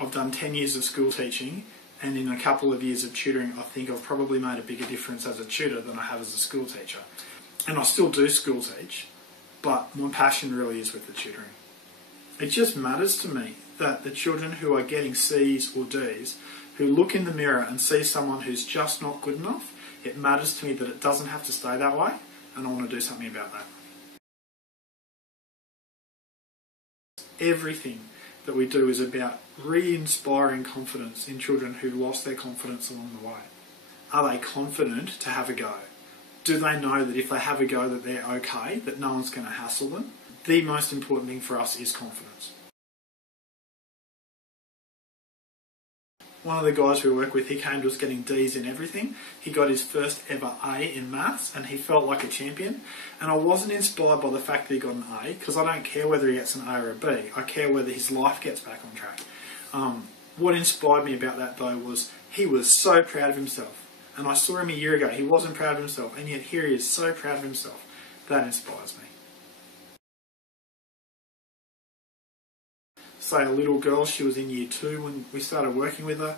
I've done 10 years of school teaching, and in a couple of years of tutoring, I think I've probably made a bigger difference as a tutor than I have as a school teacher. And I still do school teach, but my passion really is with the tutoring. It just matters to me that the children who are getting C's or D's, who look in the mirror and see someone who's just not good enough, it matters to me that it doesn't have to stay that way, and I want to do something about that. Everything that we do is about re-inspiring confidence in children who lost their confidence along the way. Are they confident to have a go? Do they know that if they have a go that they're okay, that no one's going to hassle them? The most important thing for us is confidence. One of the guys we work with, he came to us getting D's in everything. He got his first ever A in maths and he felt like a champion. And I wasn't inspired by the fact that he got an A, because I don't care whether he gets an A or a B. I care whether his life gets back on track. What inspired me about that though was he was so proud of himself. And I saw him a year ago, he wasn't proud of himself, and yet here he is so proud of himself. That inspires me. Say a little girl, she was in year 2 when we started working with her.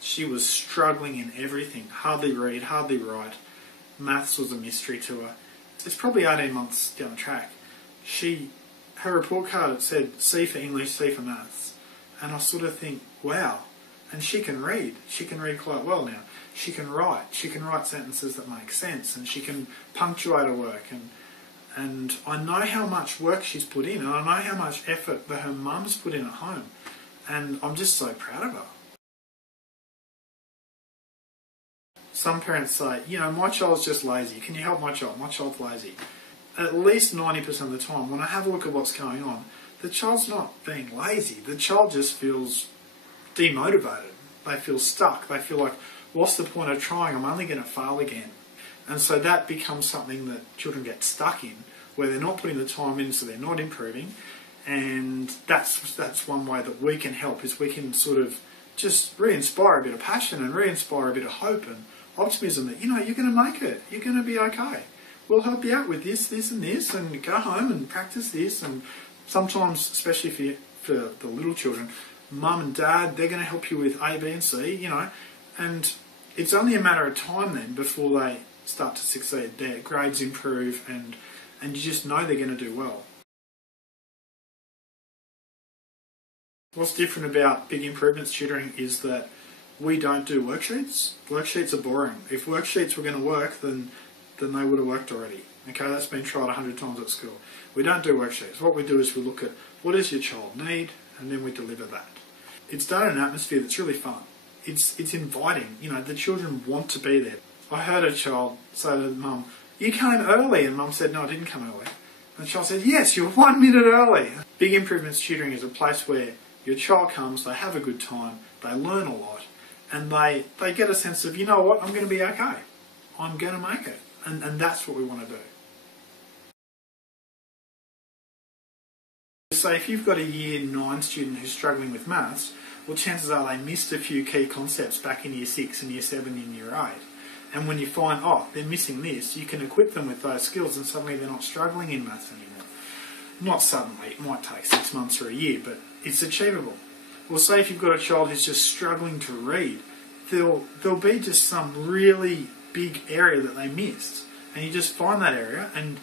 She was struggling in everything, hardly read, hardly write. Maths was a mystery to her. It's probably 18 months down the track. Her report card, it said C for English, C for Maths. And I sort of think, wow. And she can read. She can read quite well now. She can write. She can write sentences that make sense, and she can punctuate her work. And I know how much work she's put in, and I know how much effort that her mum's put in at home. And I'm just so proud of her. Some parents say, you know, my child's just lazy. Can you help my child? My child's lazy. At least 90% of the time, when I have a look at what's going on, the child's not being lazy. The child just feels demotivated. They feel stuck. They feel like, what's the point of trying? I'm only going to fail again. And so that becomes something that children get stuck in, where they're not putting the time in, so they're not improving. And that's one way that we can help, is we can sort of just re-inspire a bit of passion and re-inspire a bit of hope and optimism that, you know, you're going to make it. You're going to be okay. We'll help you out with this, this and this, and go home and practice this. And sometimes, especially for the little children, mum and dad, they're going to help you with A, B and C, you know. And it's only a matter of time then before they start to succeed. Their grades improve and you just know they're going to do well. What's different about Big Improvements Tutoring is that we don't do worksheets. Worksheets are boring. If worksheets were going to work, then they would have worked already. Okay, that's been tried 100 times at school. We don't do worksheets. What we do is we look at what does your child need, and then we deliver that. It's done in an atmosphere that's really fun. It's inviting. You know, the children want to be there. I heard a child say to mum, "You came early," and mum said, "No, I didn't come early." And the child said, "Yes, you're 1 minute early." Big Improvements Tutoring is a place where your child comes, they have a good time, they learn a lot, and they get a sense of, you know what, I'm going to be okay. I'm going to make it. And that's what we want to do. So if you've got a year 9 student who's struggling with maths, well, chances are they missed a few key concepts back in year 6 and year 7 and year 8. And when you find, oh, they're missing this, you can equip them with those skills and suddenly they're not struggling in maths anymore. Not suddenly, it might take 6 months or a year, but it's achievable. Well, say if you've got a child who's just struggling to read, there'll be just some really big area that they missed. And you just find that area and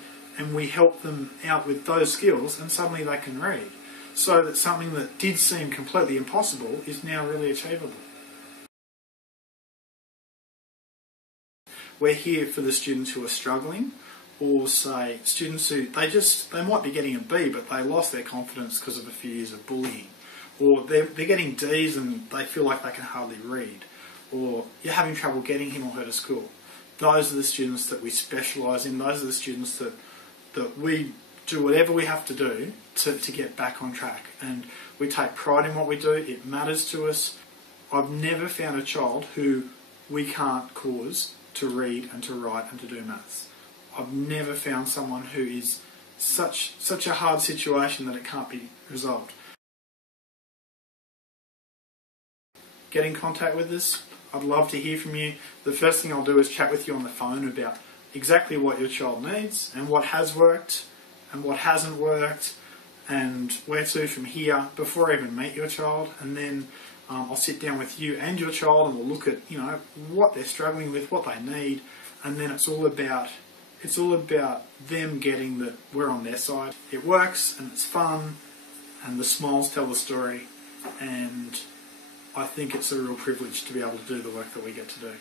we help them out with those skills and suddenly they can read. So that something that did seem completely impossible is now really achievable. We're here for the students who are struggling, or say students who they might be getting a B but they lost their confidence because of a few years of bullying, or they're getting D's and they feel like they can hardly read, or you're having trouble getting him or her to school. Those are the students that we specialise in. Those are the students that we do whatever we have to do to get back on track, and we take pride in what we do. It matters to us. I've never found a child who we can't cause to read and to write and to do maths. I've never found someone who is such a hard situation that it can't be resolved. Get in contact with us. I'd love to hear from you. The first thing I'll do is chat with you on the phone about exactly what your child needs and what has worked and what hasn't worked, and where to from here before I even meet your child, and then I'll sit down with you and your child and we'll look at, you know, what they're struggling with, what they need, and then it's all about them getting that we're on their side. It works and it's fun and the smiles tell the story, and I think it's a real privilege to be able to do the work that we get to do.